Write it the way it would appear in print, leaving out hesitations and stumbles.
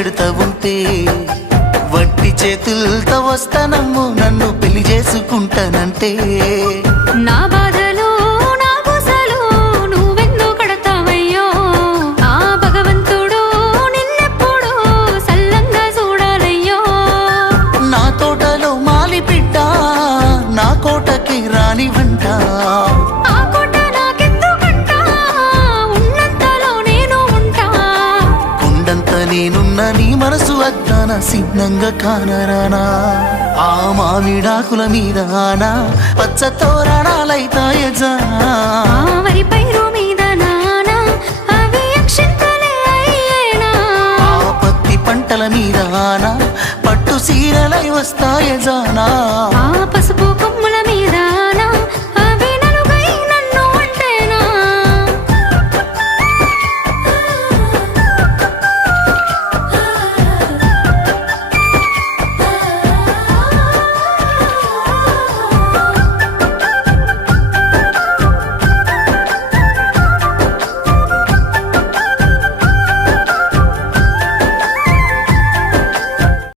పెడతా ఉంటే వట్టి చేతులతో వస్తానమ్ము నన్ను పెళ్లి చేసుకుంటానంటే నా బాధలు నా గుసలు నువ్వెందు కడతావయ్యో ఆ భగవంతుడు నిన్నెప్పుడు సల్లంగా చూడాలయ్యో నా తోటలో మాలి బిడ్డ నా కోటకి రాని వంట ఆ కోట నాకెందుకంట ఉన్నంతలో నేను ఉంటా కొండంత నేనున్న నీ మనసు అద్దాన సిద్ధంగా కానరానా ఆ మామిడాకుల మీద ఆనా పచ్చ తోరణాలైతాయజా ఆ వరి పైరు మీద నానా అవి అక్షింతలే అయ్యేనా ఆ పత్తి పంటల మీద ఆనా పట్టు సీరలై వస్తాయజానా ఆ పసుపు కొమ్ముల మీద నా